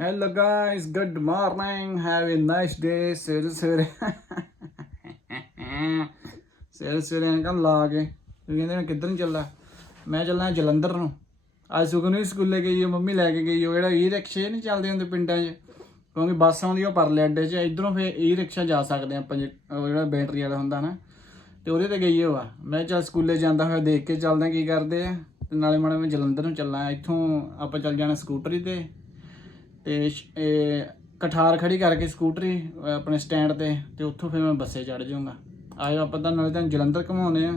Hello guys good morning have a nice day ਸਵੇਰੇ ਸਵੇਰੇ। ਸਵੇਰੇ ਸਵੇਰੇ ਅੰਕਲ ਲਾ ਕੇ। ਤੁਸੀਂ ਕਹਿੰਦੇ, ਮੈਂ ਕਿੱਧਰ ਨੂੰ ਚੱਲਾ ਮੈਂ ਚੱਲਣਾ ਜਲੰਧਰ ਨੂੰ। ਅੱਜ ਸੁਖਨ ਵੀ ਸਕੂਲੇ ਗਈ ਉਹ, ਮੰਮੀ ਲੈ ਕੇ ਗਈ। ਉਹ ਜਿਹੜਾ ਈ ਰਿਕਸ਼ੇ ਨਹੀਂ ਚੱਲਦੇ ਹੁੰਦੇ ਪਿੰਡਾਂ 'ਚ। ਕਿਉਂਕਿ ਬੱਸ ਆਉਂਦੀ ਉਹ ਪਰਲੇ ਅੱਡੇ 'ਚ ਇਧਰੋਂ ਫੇ ਈ ਰਿਕਸ਼ਾ ਜਾ ਸਕਦੇ ਆਪਾਂ ਜਿਹੜਾ ਬੈਟਰੀ ਵਾਲਾ ਹੁੰਦਾ ਨਾ। ਤੇ ਉਹਦੇ ਤੇ ਗਈ ਉਹ ਆ। ਮੈਂ ਚੱਲ ਸਕੂਲੇ ਜਾਂਦਾ ਹੋਇਆ, ਦੇਖ ਕੇ ਚੱਲਦਾ ਕੀ ਕਰਦੇ ਆ। ਤੇ ਨਾਲੇ ਮਾੜਾ ਮੈਂ ਜਲੰਧਰ ਨੂੰ ਚੱਲਾਂ। ਇੱਥੋਂ ਆਪਾਂ ਚੱਲ ਜਾਣਾ ਸਕੂਟਰੀ ਤੇ। ਤੇ ਸ਼- ਇਹ ਕਠਾਰ ਖੜੀ ਕਰਕੇ ਸਕੂਟਰੀ ਅਹ ਆਪਣੇ ਸਟੈਂਡ ਤੇ ਤੇ ਉੱਥੋਂ ਫਿਰ ਮੈਂ ਬੱਸੇ ਚੜ ਜਾਊਂਗਾ। ਆਜੋ ਆਪਾਂ ਤਾਂ ਨਾਲੇ ਤਾਂ ਜਲੰਧਰ ਘਮਾਉਂਦੇ ਆ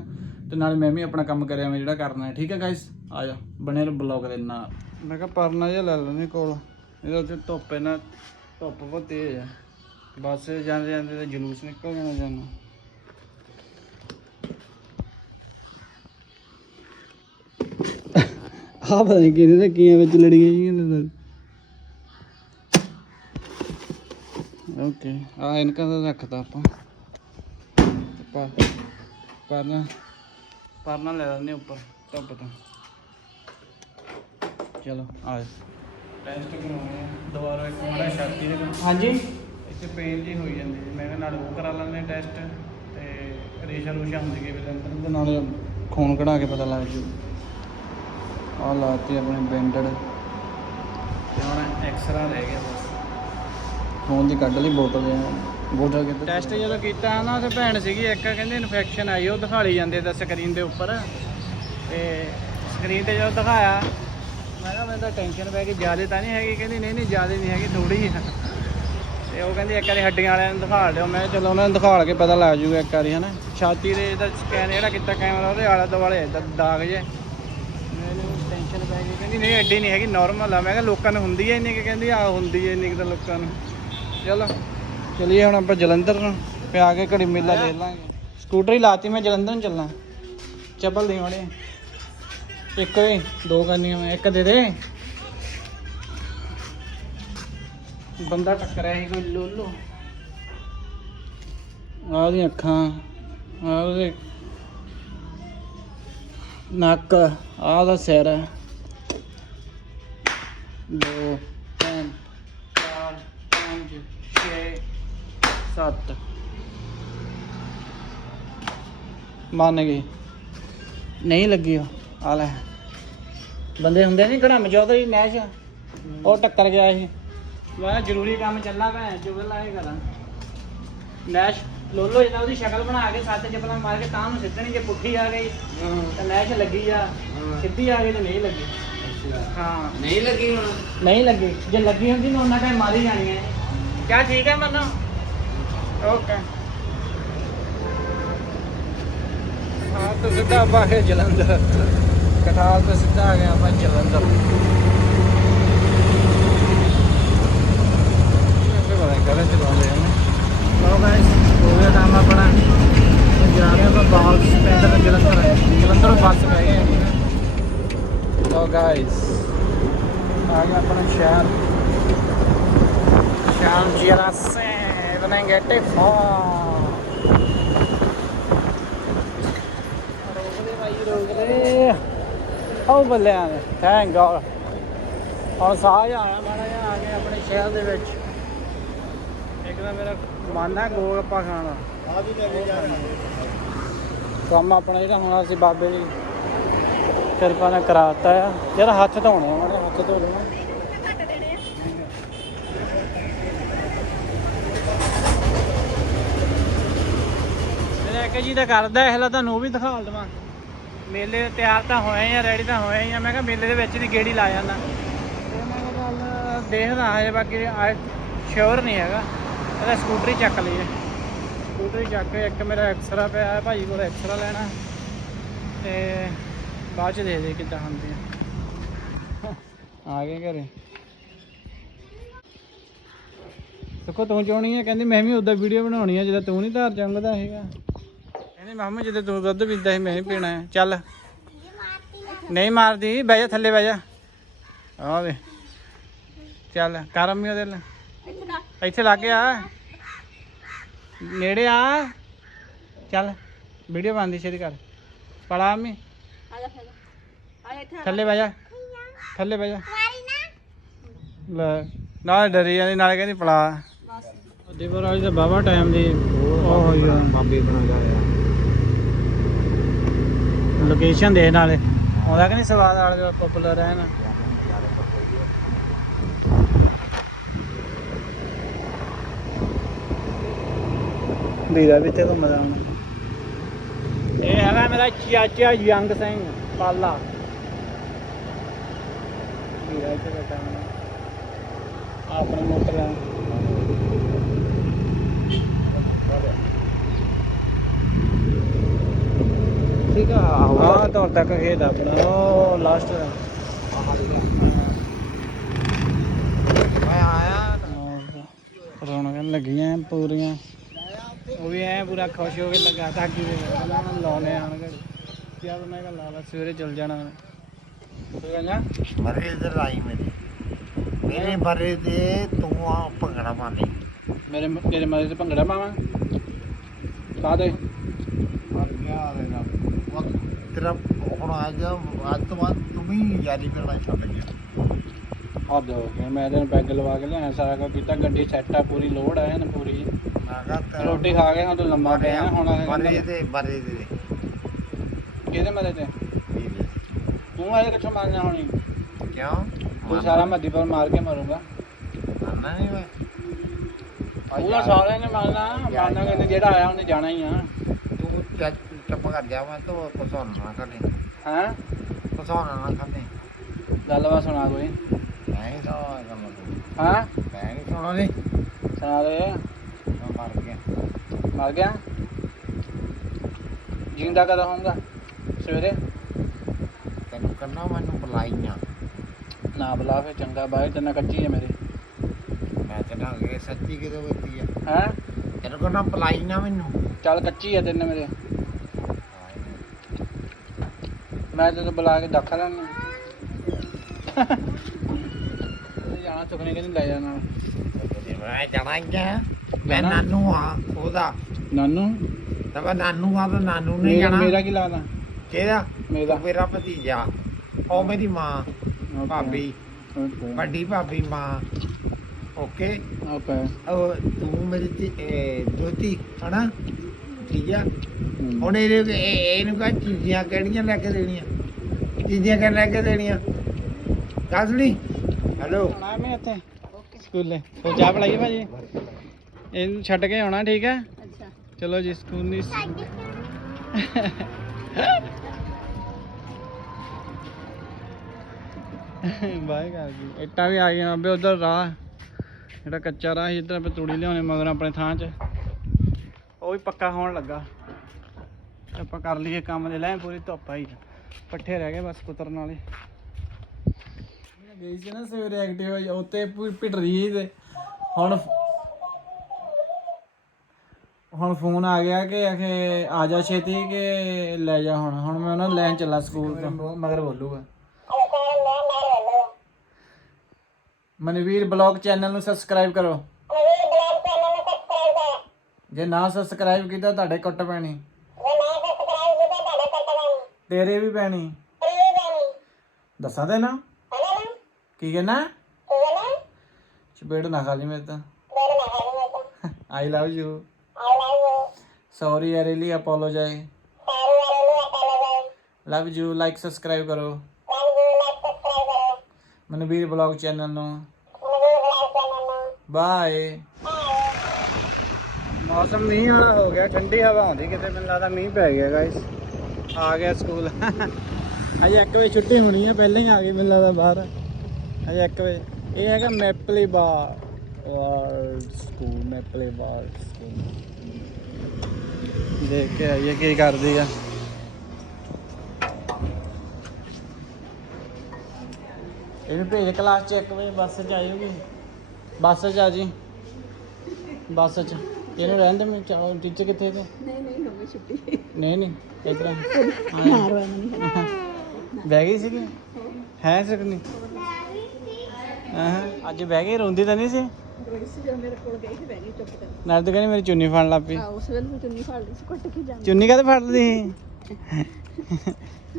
ਤੇ ਨਾਲੇ ਮੈਂ ਵੀ ਆਪਣਾ ਕੰਮ ਕਰਿਆ ਮੈਂ ਜਿਹੜਾ ਕਰਨਾ ਹੈ ਠੀਕ ਹੈ ਗਾਇਸ ਆਜੋ ਬਣੇ ਰਹੋ ਬਲੌਗ ਦੇ ਨਾਲ। ਮੈਂ ਕਿਹਾ ਪਰਨਾ ਜਿਹਾ ਲੈ ਲੈਣੇ ਕੋਲ ਇਹਦੇ ਉੱਤੇ ਧੁੱਪ ਹੈ ਨਾ ਧੁੱਪ ਬਹੁਤ ਤੇਜ਼ ਆ ਬੱਸ ਜਾਂਦੇ ਜਾਂਦੇ ਤੇ ਜਲੂਸ ਨਿਕਲ ਜਾਣਾ ਜਾਣਾ ਆ ਪਤਾ ਨਹੀਂ ਕਿਹਦੇ ਤੇ ਕੀਆਂ ਵਿੱਚ ਲੜੀਆਂ ਜੀਆਂ ਨੇ। ਓਕੇ। ਆ ਇਨਕਾ ਦਾ ਰੱਖਤਾ ਆਪਾਂ। ਪਰ ਪਰਨਾ ਪਰਨਾ ਲੈ ਲੈਂਦੇ ਉੱਪਰ ਧੁੱਪ ਤੋਂ। ਚਲੋ ਆ ਟੈਸਟ ਕਰਾਉਣੇ ਆ। ਦੁਬਾਰਾ ਇੱਕ ਮਾੜਾ ਛਾਤੀ ਦੇ ਹਾਂਜੀ? ਇੱਥੇ ਪੇਨ ਜੀ ਹੋਈ ਜਾਂਦੀ ਮੈਂ ਕਿਹਾ ਨਾਲ ਉਹ ਕਰਾ ਲੈਂਦੇ ਟੈਸਟ ਤੇ ਰੇਸ਼ਾ ਰੂਸ਼ਾ ਹੁੰਦੀ ਗਈ ਅੰਦਰ। ਦੇ ਨਾਲ ਖੂਨ ਕਢਾ ਕੇ ਪਤਾ ਲੱਗ ਜੂ। ਆ ਲਾਤੀ ਆਪਣੇ ਬੈਂਡਡ। ਤੇ ਹੁਣ ਐਕਸਰਾ ਰਹਿ ਗਿਆ ਫੋਨ ਦੀ ਕੱਢ ਲਈ ਬੋਤਲ ਬੋਤਲ ਕਿੱਥੇ ਟੈਸਟ ਜਦੋਂ ਕੀਤਾ ਨਾ ਤੇ ਭੈਣ ਸੀਗੀ ਇੱਕ, ਕਹਿੰਦੇ ਇਨਫੈਕਸ਼ਨ ਆਈ, ਉਹ ਦਿਖਾ ਲਈ ਜਾਂਦੇ ਤਾਂ ਸਕਰੀਨ ਦੇ ਉੱਪਰ। ਤੇ ਸਕਰੀਨ ਤੇ ਜਦੋਂ ਦਿਖਾਇਆ, ਮੈਂ ਕਿਹਾ ਮੈਨੂੰ ਤਾਂ ਟੈਨਸ਼ਨ ਪੈ ਗਈ, ਜ਼ਿਆਦਾ ਤਾਂ ਨਹੀਂ ਹੈਗੀ, ਕਹਿੰਦੀ ਨਹੀਂ ਨਹੀਂ, ਜ਼ਿਆਦਾ ਨਹੀਂ ਹੈਗੀ ਥੋੜੀ ਆ। ਤੇ ਉਹ ਕਹਿੰਦੀ ਇੱਕ ਵਾਰੀ ਹੱਡੀਆਂ ਵਾਲਿਆਂ ਨੂੰ ਦਿਖਾ ਲਿਓ ਮੈਂ ਕਿਹਾ ਚਲੋ ਉਹਨਾਂ ਨੂੰ ਦਿਖਾ ਕੇ ਪਤਾ ਲੱਗ ਜੂਗਾ ਇੱਕ ਵਾਰੀ, ਹਨਾ। ਛਾਤੀ ਦੇ ਦਾ ਸਕੈਨ ਜਿਹੜਾ ਕੀਤਾ ਕੈਮਰਾ ਉਹਦੇ ਆਲੇ ਦੁਆਲੇ ਏਦਾਂ ਦਾਗ ਜੇ। ਮੈਨੂੰ ਟੈਨਸ਼ਨ ਪੈ ਗਈ, ਕਹਿੰਦੀ ਨਹੀਂ, ਐਡੀ ਨਹੀਂ ਹੈਗੀ ਨਾਰਮਲ ਆ। ਮੈਂ ਕਿਹਾ ਲੋਕਾਂ ਨੂੰ ਹੁੰਦੀ ਹੈ ਇੰਨੀ ਕਿ, ਕਹਿੰਦੀ ਆ ਹੁੰਦੀ ਹੈ ਇੰਨੀ ਕਿ ਤਾਂ ਲੋਕਾਂ ਨੂੰ। ਚਲੋ। ਚਲਿਏ ਹੁਣ ਆਪਾਂ ਜਲੰਧਰ ਨੂੰ। ਤੇ ਆ ਕੇ ਘੜੀ ਮੇਲਾ ਦੇਖ ਲਾਂਗੇ। ਸਕੂਟਰੀ ਲਾਤੀ, ਮੈਂ ਜਲੰਧਰ ਨੂੰ ਚੱਲਣਾ। ਚੱਪਲ ਦੇ ਹੋਣੇ। ਇੱਕ ਹੀ ਦੋ ਕਰਨੀਆਂ ਮੈਂ। ਇੱਕ ਦੇ ਦੇ। ਬੰਦਾ ਟੱਕਰਿਆ ਸੀ ਕੋਈ ਲੋਲੋ। ਆਹ ਉਹਦੀਆਂ ਅੱਖਾਂ। ਆਹ ਉਹਦੇ ਨੱਕ। ਆਹ ਉਹਦਾ ਸਿਰ। ਦੋ। 7 ਮੰਨ ਗਈ ਨਹੀਂ ਲੱਗੀ ਆ ਲੈ। ਬੰਦੇ ਹੁੰਦੇ ਨਹੀਂ ਘੜਮ ਚੌਧਰੀ ਨੈਸ਼। ਉਹ ਟੱਕਰ ਗਿਆ ਸੀ ਮੈਂ ਜ਼ਰੂਰੀ ਕੰਮ ਚੱਲਾ ਮੈਂ ਜੁਗਲ ਆਏ ਕਰਾਂ ਨੈਸ਼ ਲੋਲੋ ਇਹਨਾਂ ਉਹਦੀ ਸ਼ਕਲ ਬਣਾ ਕੇ ਸੱਤ ਜਪਲਾਂ ਮਾਰ ਕੇ ਤਾਂ ਨੂੰ ਸਿੱਧਣੀ ਜੇ ਪੁੱਠੀ ਆ ਗਈ ਤਾਂ ਨੈਸ਼ ਲੱਗੀ ਆ। ਸਿੱਧੀ ਆ ਗਈ ਤੇ ਨਹੀਂ ਲੱਗੀ। ਹਾਂ। ਨਹੀਂ ਲੱਗੀ ਹੁਣ? ਨਹੀਂ ਲੱਗੀ। ਜੇ ਲੱਗੀ ਹੁੰਦੀ ਨਾ ਉਹਨਾਂ ਟਾਈਮ ਮਾਰੀ ਜਾਣੀ ਹੈ। ਕਿਆ ਠੀਕ ਹੈ ਮੰਨੋ? ਓਕੇ। ਹਾਂ ਤਾਂ ਸਿੱਧਾ ਬਾਹਰ ਜਲੰਧਰ। ਕਟਾਲ ਤੋਂ ਸਿੱਧਾ ਆ ਗਿਆ ਆਪਾਂ ਜਲੰਧਰ। ਗਲਤ ਚਲਾਉਂਦੇ ਹਨ ਲਓ ਗਾਇਸ ਹੋ ਗਿਆ ਕੰਮ ਆਪਣਾ। ਜਾ ਰਹੇ ਆਪਾਂ ਬਾਲ ਪਿੰਡ ਜਲੰਧਰ। ਜਲੰਧਰੋਂ ਬੱਸ ਬਹਿ ਗਏ ਲਓ ਗਾਇਸ ਆ ਗਿਆ ਆਪਣਾ ਸ਼ਹਿਰ। ਸ਼ਾਮ ਜੀਰਾ ನನಗೆ ಟಿಫಾ ਉਹ ਬੱਲੇ ਆਵੇ ਥੈਂਕ ਗॉड ਹੁਣ ਸਾਹ ਆਇਆ ਮਾੜਾ ਆ ਗਿਆ ਆਪਣੇ ਸ਼ਹਿਰ ਦੇ ਵਿੱਚ। ਇੱਕ ਤਾਂ ਮੇਰਾ ਮਨ ਹੈ ਗੋਲ ਆਪਾਂ ਖਾਣਾ। ਆ ਵੀ ਲੈ ਕੇ ਜਾ ਕੰਮ ਆਪਣਾ ਜਿਹੜਾ ਹੋਣਾ ਸੀ ਬਾਬੇ ਦੀ ਕਿਰਪਾ ਨਾਲ ਕਰਾਤਾ ਆ। ਜਿਹੜਾ ਹੱਥ ਧੋਣੇ ਆ ਮਾੜਾ ਹੱਥ ਧੋ ਲਵਾਂ। ਮੇਰਾ ਜੀ ਦਾ ਕਰਦਾ ਇਹ ਤੁਹਾਨੂੰ ਉਹ ਵੀ ਦਿਖਾ ਦਵਾਂ। ਮੇਲੇ ਤਿਆਰ ਤਾਂ ਹੋਏ ਆ ਰੈਡੀ ਤਾਂ ਹੋਏ ਆ। ਮੈਂ ਕਿਹਾ ਮੇਲੇ ਦੇ ਵਿੱਚ ਦੀ ਗੇੜੀ ਲਾ ਜਾਂਦਾ ਤੇ ਮੈਂ ਕਿਹਾ ਚੱਲ ਦੇਖਦਾ ਹਜੇ, ਬਾਕੀ ਸ਼ੋਰ ਨਹੀਂ ਹੈਗਾ। ਇਹਦਾ ਸਕੂਟਰੀ ਚੱਕ ਲਈਏ। ਸਕੂਟਰੀ ਚੱਕ ਕੇ ਇੱਕ ਮੇਰਾ ਐਕਸਰਾ ਪਿਆ ਹੈ, ਭਾਈ ਕੋਲ ਐਕਸਰਾ ਲੈਣਾ। ਤੇ ਬਾਅਦ ਚ ਦੇ ਦੇ ਕਿੱਦਾਂ ਹੁੰਦੀ ਆ। ਆ ਗਏ ਘਰੇ। ਦੇਖੋ ਤੂੰ ਚਾਹਣੀ ਹੈ ਕਹਿੰਦੀ ਮੈਂ ਵੀ ਉਦਾਂ ਵੀਡੀਓ ਬਣਾਉਣੀ ਹੈ ਜਦੋਂ ਤੂੰ ਨਹੀਂ ਧਾਰ ਚੰਗਦਾ ਹੈਗਾ। ਕਹਿੰਦੀ ਮਾਮਾ ਜਦੋਂ ਤੂੰ ਦੁੱਧ ਪੀਂਦਾ ਸੀ ਮੈਂ ਵੀ ਪੀਣਾ ਹੈ। ਚੱਲ। ਨਹੀਂ ਮਾਰਦੀ। ਬਹਿ ਜਾ ਥੱਲੇ ਬਹਿ ਜਾ। ਆ ਵੇ। ਚੱਲ ਕਰਮ ਵੀ ਉਹਦੇ ਨਾਲ। ਇੱਥੇ ਲੱਗ ਗਿਆ ਨੇੜੇ ਆ। ਚੱਲ ਵੀਡੀਓ ਬਣਦੀ ਛੇਤੀ ਕਰ। ਪੜਾ ਮੈਂ ਥੱਲੇ ਬਹਿ ਜਾ। ਥੱਲੇ ਬਹਿ ਜਾ। ਲੈ ਨਾਲ ਡਰੀ ਜਾਂਦੀ ਨਾਲੇ ਕਹਿੰਦੀ ਪਲਾ। ਦੀਪਰ ਵਾਲੀ ਤਾਂ ਬਾਬਾ ਟਾਈਮ ਦੀ। ਉਹ ਹੋਈ ਆ। ਬਾਬੇ ਬਣਾਉਂਦਾ ਆ ਲੋਕੇਸ਼ਨ ਦੇਖ ਨਾਲੇ ਆਉਂਦਾ ਕਿ ਨਹੀਂ ਸਵਾਦ ਵਾਲੇ ਪਪੂਲਰ ਹੈ ਨਾ ਵੀਰਾ ਵੀ ਤੇ ਘੁੰਮਦਾ ਹੁਣ। ਇਹ ਹੈਗਾ ਮੇਰਾ ਚਾਚਾ ਯੰਗ ਸਿੰਘ ਪਾਲਾ। ਵੀਰਾ ਬੈਠਾ ਹੁਣ। ਆਪਣੇ ਮੋਟਰ ਆ ਠੀਕ ਆ ਹਾਂ ਤੋਂ ਤੱਕ ਖੇਤ ਆ ਆਪਣਾ। ਉਹ ਲਾਸਟ ਮੈਂ ਆਇਆ ਰੌਣਕਾਂ ਲੱਗੀਆਂ ਪੂਰੀਆਂ। ਉਹ ਵੀ ਐ ਪੂਰਾ ਖੁਸ਼ ਹੋ ਕੇ ਲੱਗਾ ਤਾਂ ਕਿ ਲਾਉਣੇ ਆਣ ਘੜੀ। ਯਾਰ ਮੈਂ ਕਿਹਾ ਲਾ ਲਾ ਸਵੇਰੇ ਚਲ ਜਾਣਾ ਤੂੰ ਕਹਿੰਦਾ ਮਰੇ ਤੇ ਲਾਈ ਮੇਰੀ। ਮੇਰੇ ਮਰੇ ਤੇ ਤੂੰ ਆ ਭੰਗੜਾ ਮੇਰੇ ਮ- ਤੇਰੇ ਮਾਰੇ ਤੇ ਭੰਗੜਾ ਪਾਵਾਂ। ਪਾ ਦੇ। ਮਰ ਗਿਆ ਵੇ ਨਾ ਉਹ ਤੇਰਾ ਹੁਣ ਆ ਜਾ ਅੱਜ ਤੋਂ ਬਾਅਦ ਤੂੰ ਵੀ ਯਾਰੀ ਕਰਨਾ ਛੱਡ ਗਿਆ। ਹੱਦ ਹੋ ਗਿਆ ਮੈਂ ਤੈਨੂੰ ਪੈਗ ਲਵਾ ਕੇ ਲਿਆਇਆ ਸਾਰਾ ਕੁਝ ਕੀਤਾ ਗੱਡੀ ਸੈੱਟ ਆ ਪੂਰੀ ਲੋਡ ਆ ਨਾ ਪੂਰੀ। ਮੈਂ ਕਹਾ ਤੇਰਾ ਰੋਟੀ ਖਾ ਕੇ ਹੁਣ ਤੂੰ ਲੰਮਾ ਪਿਆ ਹੁਣ ਮਰੇ ਤੇ ਮਰੇ ਤੇ ਕਿਹਦੇ ਮਰੇ ਤੇ? ਤੂੰ ਆਏ ਕਿੱਥੋਂ ਮਾਰਨਾ ਹੋਣੀ? ਕਿਉਂ? ਤੂੰ ਸਾਰਾ ਮੱਦੀ ਪਰ ਮਾਰ ਕੇ ਮਾਰੂੰਗਾ। ਮੰਨਣਾ ਨਹੀਂ ਮੈਂ। ਉਹਦਾ ਸਾਰਿਆਂ ਨੇ ਮਾਰਨਾ ਮਾਰਨਾ ਕਹਿੰਦੇ ਜਿਹੜਾ ਆਇਆ ਉਹਨੇ ਜਾਣਾ ਹੀ ਆ। ਤੂੰ ਚੱਪ ਚੁੱਪ ਕਰਨੀ ਨਾ ਗੱਲਬਾਤ ਸੁਣਾ ਕੋਈ। ਹਾਂ ਸੁਣਾ ਦੇ ਮਰ ਗਿਆ ਜਿੰਦਾ ਕਦੋਂ ਹੋਊਗਾ ਸਵੇਰੇ ਬੁਲਾ ਫੇ ਚੰਗਾ ਤੇਨਾ ਕੱਚੀ ਹੈ ਮੇਰੇ ਮੈਂ ਸੱਚੀ ਕਿਦੋਂ ਬੱਤੀ ਆ ਹੈਂ ਤੈਨੂੰ ਕਰਨਾ ਬੁਲਾਈ ਨਾ ਮੈਨੂੰ ਚੱਲ ਕੱਚੀ ਹੈ ਤੇਨੇ ਮੇਰੇ ਮੈਂ ਤੈਨੂੰ ਬੁਲਾ ਕੇ ਦੱਖ ਲੈਣਾ ਜਾਣਾ ਚੁਕਣੇ ਕਿ ਨਹੀਂ ਲੈ ਜਾਣਾ। ਮੈਂ ਜਾਣਾ ਗਿਆ ਮੈਂ ਜਾਣਾ? ਨਾਨੂ ਆ ਉਹਦਾ। ਨਾਨੂ? ਤਾਂ ਮੈਂ ਨਾਨੂ ਆ ਤਾਂ ਨਾਨੂ ਨੇ ਮੇਰਾ ਜਾਣਾ। ਮੇਰਾ ਕੀ ਲੱਗਦਾ ਕਿਹਦਾ? ਮੇਰਾ। ਮੇਰਾ ਭਤੀਜਾ। ਉਹ ਮੇਰੀ ਮਾਂ ਭਾਬੀ। ਵੱਡੀ ਭਾਬੀ ਮਾਂ। ਓਕੇ ਓਕੇ ਉਹ ਤੂੰ ਮੇਰੀ ਧੀ- ਇਹ ਦੋਤੀ ਹਨਾ? ਠੀਕ ਆ? ਹੁਣ ਇਹਨੇ ਇਹ- ਇਹਨੂੰ ਕਹ ਚੀਜ਼ੀਆਂ ਕਿਹੜੀਆਂ ਲੈ ਕੇ ਦੇਣੀਆਂ? ਚੀਜ਼ੀਆਂ ਕਿਹੜੀਆਂ ਲੈ ਕੇ ਦੇਣੀਆਂ? ਦੱਸ ਲਈ ਹੈਲੋ ਆਉਣਾ ਮੈਂ ਇੱਥੇ। ਸਕੂਲੇ। ਉਹ ਚਾਹ ਪੜਾਈਏ ਭਾਜੀ? ਇਹਨੂੰ ਛੱਡ ਕੇ ਆਉਣਾ ਠੀਕ ਹੈ? ਅੱਛਾ। ਚਲੋ ਜੀ ਸਕੂਲ ਨਹੀਂ ਬਾਏ ਕਰ ਗਈ ਇੱਟਾਂ ਵੀ ਆ ਗਈਆਂ ਅੱਬੇ ਉਧਰ ਰਾਹ। ਜਿਹੜਾ ਕੱਚਾ ਰਾਹ ਸੀ ਇੱਧਰ ਆਪਾਂ ਤੂੜੀ ਲਿਆਉਣੇ ਮਗਰ ਆਪਣੇ ਥਾਂ 'ਚ। ਉਹ ਵੀ ਪੱਕਾ ਹੋਣ ਲੱਗਾ। ਆਪਾਂ ਕਰ ਲਈਏ ਕੰਮ ਦੇ ਲੈ ਪੂਰੀ ਧੁੱਪ ਆਈ ਪੱਠੇ ਰਹਿ ਗਏ ਬਸ ਕੁਤਰਨ ਵਾਲੇ। ਗਈ ਸੀ ਨਾ ਸਵੇਰੇ ਐਕਟਿਵ ਹੋਈ ਉੱਤੇ ਪੂਰੀ ਪਿਟ ਰਹੀ ਤੇ ਹੁਣ ਹੁਣ ਫੋਨ ਆ ਗਿਆ ਕਿ ਆਖੇ ਆ ਜਾ ਛੇਤੀ ਕਿ ਲੈ ਜਾ ਹੁਣ। ਹੁਣ ਮੈਂ ਉਹਨਾਂ ਨੂੰ ਲੈਣ ਚੱਲਾ ਸਕੂਲ ਤੋਂ। ਮਗਰ ਬੋਲੂਗਾ। ਮਨਵੀਰ ਬਲੌਗ ਚੈਨਲ ਨੂੰ ਸਬਸਕ੍ਰਾਈਬ ਕਰੋ। ਜੇ ਨਾ ਸਬਸਕ੍ਰਾਈਬ ਕੀਤਾ ਤੁਹਾਡੇ ਕੁੱਟ ਪੈਣੀ। ਤੇਰੇ ਵੀ ਪੈਣੀ। ਦੱਸਾਂ ਤੇ ਨਾ ਕੀ ਕਹਿਣਾ ਚਪੇੜ ਨਾ ਖਾ ਲਈ ਮੇਰੇ ਤਾਂ। I love you sorry I really apologize love you like subscribe ਕਰੋ। ਮਨਵੀਰ ਬਲੌਗ ਚੈਨਲ ਨੂੰ। ਬਾਏ ਮੌਸਮ ਮੀਂਹ ਵਾਲਾ ਹੋ ਗਿਆ ਠੰਡੀ ਹਵਾ ਆਉਂਦੀ ਕਿਤੇ ਮੈਨੂੰ ਲੱਗਦਾ ਮੀਂਹ ਪੈ ਗਿਆ ਗਾਇਸ ਆ ਗਿਆ ਸਕੂਲ ਅਜੇ 1 ਵਜੇ ਛੁੱਟੀ ਹੋਣੀ ਹੈ ਪਹਿਲਾਂ ਹੀ ਆ ਗਏ ਮੈਨੂੰ ਲੱਗਦਾ ਬਾਹਰ ਅਜੇ 1 ਵਜੇ ਇਹ ਹੈਗਾ ਮੈਪਲੀ ਬਾਰ ਸਕੂਲ ਮੈਪਲੀ ਬਾਰ ਸਕੂਲ ਦੇਖ ਕੇ ਆਈਏ ਕੀ ਕਰਦੀ ਆ ਇਹਨੂੰ ਭੇਜ ਕਲਾਸ ਚ 1 ਵਜੇ ਬੱਸ ਚ ਆਇਓਗੀ ਬੱਸ ਚ ਆ ਜੀ। ਬੱਸ ਚ। ਇਹਨੂੰ ਰਹਿਣ ਦੇ ਮੈਂ ਚਾਹ ਟੀਚਰ ਕਿੱਥੇ ਤੇ ਨਹੀਂ ਨਹੀਂ ਹੋ ਗਈ ਛੁੱਟੀ ਨਹੀਂ ਨਹੀਂ ਇਤਰਾ ਮਾਰ ਵਾ ਨਹੀਂ। ਬਹਿ ਗਈ ਸੀਗੀ? ਹੈ ਸਕਨੀ ਹਾਂ ਅੱਜ ਬਹਿ ਗਈ ਰੋਂਦੀ ਤਾਂ ਨਹੀਂ ਸੀ? ਰੋਈ ਸੀ ਜਦ ਮੇਰੇ ਕੋਲ ਗਈ ਸੀ ਬੈਠੀ ਚੁੱਪ ਕਰ ਨਾਲ ਤਾਂ ਕਹਿੰਦੀ ਮੇਰੀ ਚੁੰਨੀ ਫੜਨ ਲੱਗ ਪਈ। ਉਸ ਵੇਲੇ ਮੈਂ ਚੁੰਨੀ ਫੜ ਲਈ ਸੀ ਕੁੱਟ ਕੇ ਜਾਂਦੀ। ਚੁੰਨੀ ਕਾਹਤੇ ਫੜ ਲਈ ਸੀ?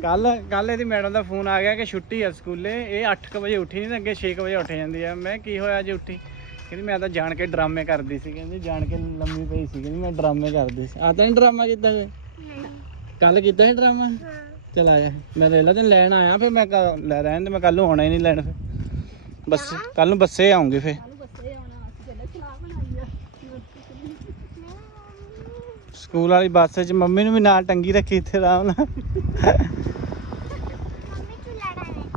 ਕੱਲ ਕੱਲ ਇਹਦੀ ਮੈਡਮ ਦਾ ਫੋਨ ਆ ਗਿਆ ਕਿ ਛੁੱਟੀ ਆ ਸਕੂਲੇ ਇਹ 8:00 ਵਜੇ ਉੱਠੀ ਨਹੀਂ ਤਾਂ ਅੱਗੇ 6 ਵਜੇ ਉੱਠ ਜਾਂਦੀ ਆ। ਮੈਂ ਕੀ ਹੋਇਆ ਅੱਜ ਉੱਠੀ? ਕਹਿੰਦੀ ਮੈਂ ਤਾਂ ਜਾਣ ਕੇ ਡਰਾਮੇ ਕਰਦੀ ਸੀ ਕਹਿੰਦੀ ਜਾਣ ਕੇ ਲੰਮੀ ਪਈ ਸੀ ਕਹਿੰਦੀ ਮੈਂ ਡਰਾਮੇ ਕਰਦੀ ਸੀ। ਆ ਤਾਂ ਡਰਾਮਾ ਕੀਤਾ ਵੇ ਕੱਲ ਕੀਤਾ ਸੀ ਡਰਾਮਾ? ਚਲ ਆਇਆ ਮੈਂ ਤਾਂ ਦਿਨ ਲੈਣ ਆਇਆ ਫਿਰ ਮੈਂ ਕੱਲ੍ਹ- ਲੈ ਰਹਿਣ ਦੇ ਮੈਂ ਕੱਲ ਨੂੰ ਆਉਣਾ ਹੀ ਨਹੀਂ ਲੈਣ ਫਿਰ। ਬੱਸ ਕੱਲ ਨੂੰ ਬੱਸੇ ਆਉਂਗੀ ਆ। ਸਕੂਲ ਵਾਲੀ ਬੱਸ 'ਚ ਮੰਮੀ ਨੂੰ ਵੀ ਨਾਲ ਟੰਗੀ ਰੱਖੀ ਇੱਥੇ ਆਰਾਮ ਨਾਲ।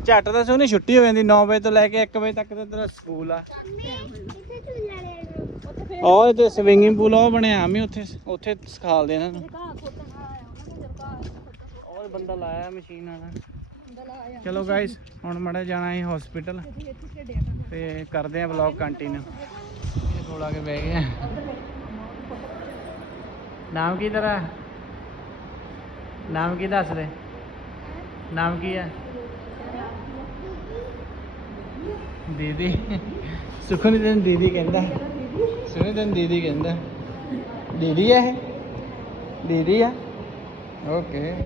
ਝੱਟ ਤਾਂ ਸੋਨੀ ਛੁੱਟੀ ਹੋ ਜਾਂਦੀ 9 ਵਜੇ ਤੋਂ ਲੈ ਕੇ 1 ਵਜੇ ਤੱਕ ਤੇ ਤੇਰਾ ਸਕੂਲ ਆ। ਉਹ ਤੇ ਸਵਿਮਿੰਗ ਪੂਲ ਉਹ ਬਣਿਆ ਮੈਂ ਉੱਥੇ ਉੱਥੇ ਸਿਖਾਲਦੇ ਇਹਨਾਂ ਨੂੰ। ਘਾਹ ਖੋਤਣ ਆਇਆ ਉਹਨਾਂ ਦਾ ਘਾਹ ਖੋਤਣ ਉਹ ਬੰਦਾ ਲਾਇਆ ਮਸ਼ੀਨ ਵਾਲਾ। ਚਲੋ ਗਾਇਸ ਹੁਣ ਮੜਾ ਜਾਣਾ ਹੈ ਹਸਪੀਟਲ ਤੇ ਕਰਦੇ ਆ ਵਲੌਗ ਕੰਟੀਨਿਊ ਆ ਕੇ ਬਹਿ ਗਏ ਆ। ਨਾਮ ਕੀ ਤੇਰਾ? ਨਾਮ ਕੀ ਦੱਸ ਦੇ? ਨਾਮ ਕੀ ਹੈ ਦੀਦੀ। ਸੁਖਨੀ ਤੈਨੂੰ ਦੀਦੀ ਕਹਿੰਦਾ। ਸੁਣੇ ਤੈਨੂੰ ਦੀਦੀ ਕਹਿੰਦਾ? ਦੀਦੀ ਹੈ ਇਹ? ਦੀਦੀ ਆ? ਓਕੇ